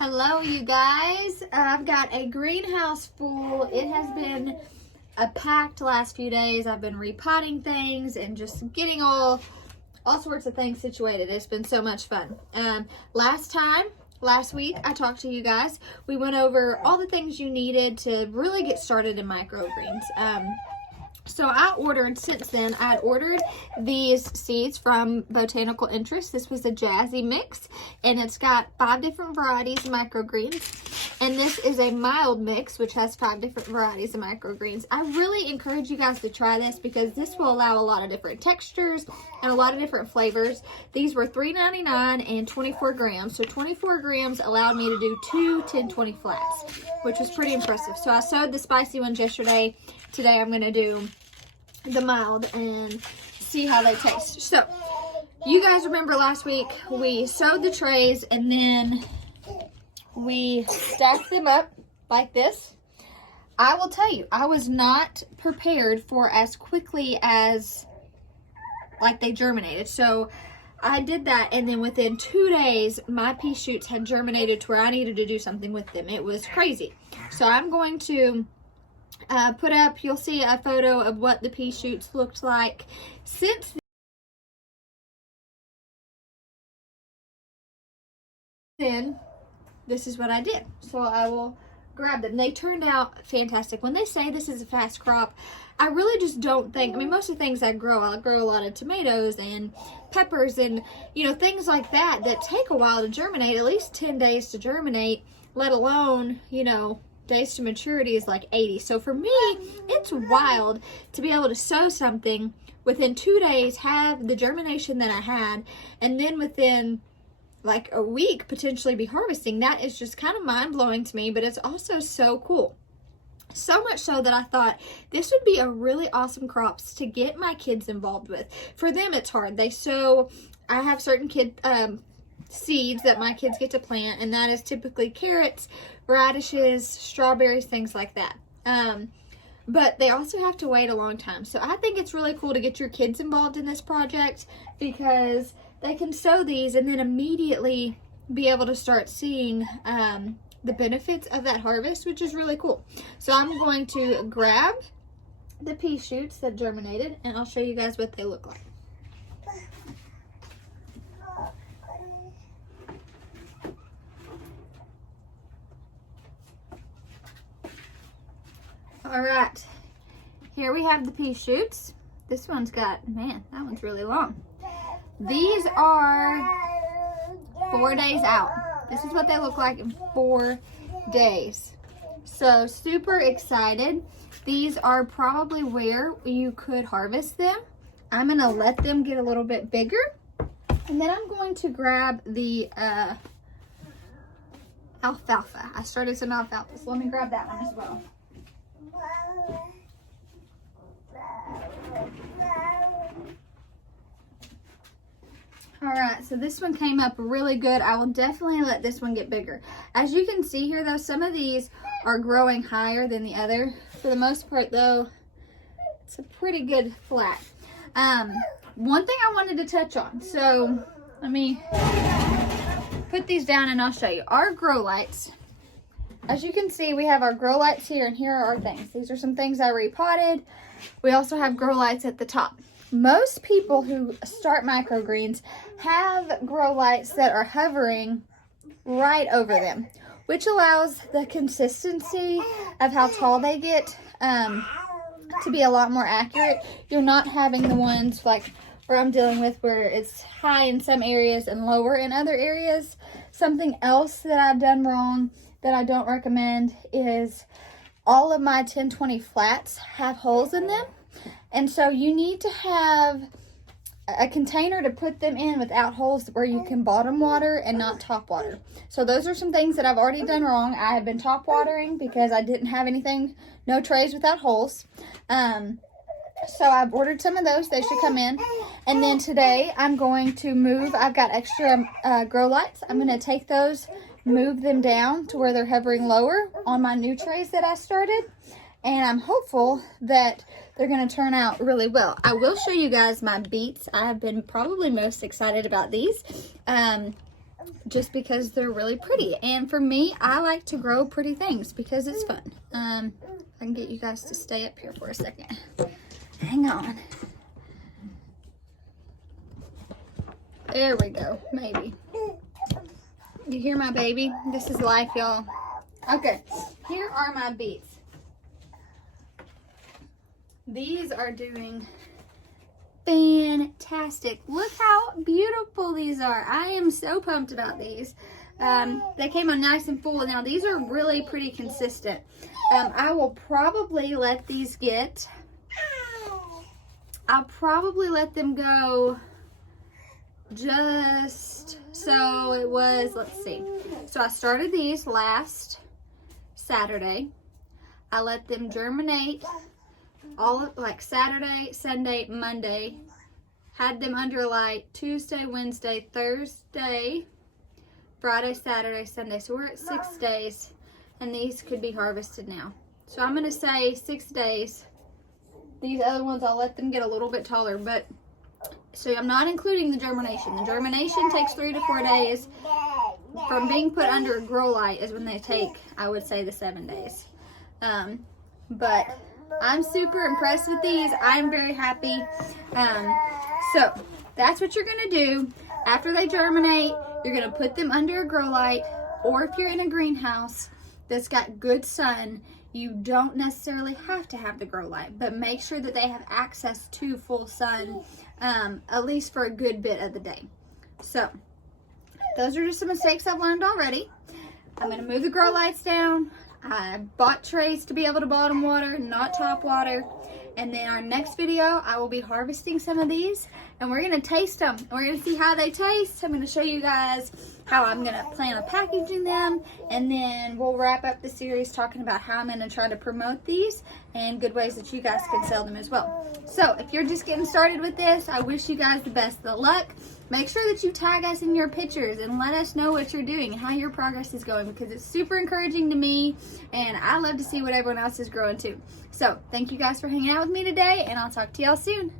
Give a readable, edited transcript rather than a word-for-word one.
Hello, you guys. I've got a greenhouse full. It has been a packed last few days. I've been repotting things and just getting all sorts of things situated. It's been so much fun. Last week, I talked to you guys. We went over all the things you needed to really get started in microgreens. So I ordered, since then, I had ordered these seeds from Botanical Interest. This was a Jazzy mix, and it's got 5 different varieties of microgreens. And this is a mild mix, which has 5 different varieties of microgreens. I really encourage you guys to try this because this will allow a lot of different textures and a lot of different flavors. These were $3.99 and 24 grams. So 24 grams allowed me to do 2 10-20 flats, which was pretty impressive. So I sowed the spicy ones yesterday. Today I'm going to do the mild and see how they taste. So you guys remember last week we sowed the trays and then we stacked them up like this. I will tell you, I was not prepared for as quickly as like they germinated. So I did that, and then within 2 days my pea shoots had germinated to where I needed to do something with them. It was crazy. So I'm going to put up, you'll see a photo of what the pea shoots looked like since then. This is what I did. So I will grab them. They turned out fantastic. When they say this is a fast crop, I really just don't think, I mean, most of the things I grow a lot of tomatoes and peppers and, you know, things like that take a while to germinate, at least 10 days to germinate, let alone, you know, days to maturity is like 80. So for me, it's wild to be able to sow something within 2 days, have the germination that I had, and then within like a week potentially be harvesting. That is just kind of mind-blowing to me, but it's also so cool. So much so that I thought this would be a really awesome crops to get my kids involved with. For them, it's hard. I have certain seeds that my kids get to plant, and that is typically carrots, radishes, strawberries, things like that. But they also have to wait a long time. So I think it's really cool to get your kids involved in this project because they can sow these and then immediately be able to start seeing the benefits of that harvest, which is really cool. So I'm going to grab the pea shoots that germinated, and I'll show you guys what they look like. All right, here we have the pea shoots. This one's got, man, that one's really long. These are 4 days out. This is what they look like in 4 days. So super excited. These are probably where you could harvest them. I'm gonna let them get a little bit bigger. And then I'm going to grab the alfalfa. I started some alfalfa, so let me grab that one as well. All right, so this one came up really good. I will definitely let this one get bigger. As you can see here, though, some of these are growing higher than the other. For the most part, though, it's a pretty good flat. One thing I wanted to touch on. So let me put these down and I'll show you. Our grow lights. As you can see, we have our grow lights here, and here are our things. These are some things I repotted. We also have grow lights at the top. Most people who start microgreens have grow lights that are hovering right over them, which allows the consistency of how tall they get to be a lot more accurate. You're not having the ones like where I'm dealing with where it's high in some areas and lower in other areas. Something else that I've done wrong that I don't recommend is all of my 10-20 flats have holes in them. And so you need to have a container to put them in without holes where you can bottom water and not top water. So those are some things that I've already done wrong. I have been top watering because I didn't have anything, no trays without holes. So I've ordered some of those. They should come in. And then today I'm going to move. I've got extra grow lights. I'm going to take those, move them down to where they're hovering lower on my new trays that I started. And I'm hopeful that they're going to turn out really well. I will show you guys my beets. I have been probably most excited about these. just because they're really pretty. And for me, I like to grow pretty things because it's fun. I can get you guys to stay up here for a second. Hang on. There we go, maybe. You hear my baby? This is life, y'all. Okay, here are my beets. These are doing fantastic. Look how beautiful these are. I am so pumped about these. They came on nice and full. Now these are really pretty consistent. I will probably let these get, I'll probably let them go just, so it was, let's see. So I started these last Saturday. I let them germinate all of, like Saturday, Sunday, Monday. Had them under light Tuesday, Wednesday, Thursday, Friday, Saturday, Sunday. So we're at 6 days, and these could be harvested now. So I'm gonna say 6 days. These other ones, I'll let them get a little bit taller, but so I'm not including the germination. The germination takes 3 to 4 days. From being put under a grow light is when they take, I would say, the 7 days. But I'm super impressed with these. I'm very happy. So that's what you're gonna do. After they germinate, you're gonna put them under a grow light, or if you're in a greenhouse that's got good sun, you don't necessarily have to have the grow light, but make sure that they have access to full sun, at least for a good bit of the day. So those are just some mistakes I've learned already. I'm gonna move the grow lights down. I bought trays to be able to bottom water, not top water. And then our next video, I will be harvesting some of these, and we're gonna taste them. We're gonna see how they taste. I'm gonna show you guys how I'm gonna plan on packaging them, and then we'll wrap up the series talking about how I'm gonna try to promote these and good ways that you guys can sell them as well. So if you're just getting started with this, I wish you guys the best of luck. Make sure that you tag us in your pictures and let us know what you're doing and how your progress is going, because it's super encouraging to me, and I love to see what everyone else is growing too. So thank you guys for hanging out with me today, and I'll talk to y'all soon.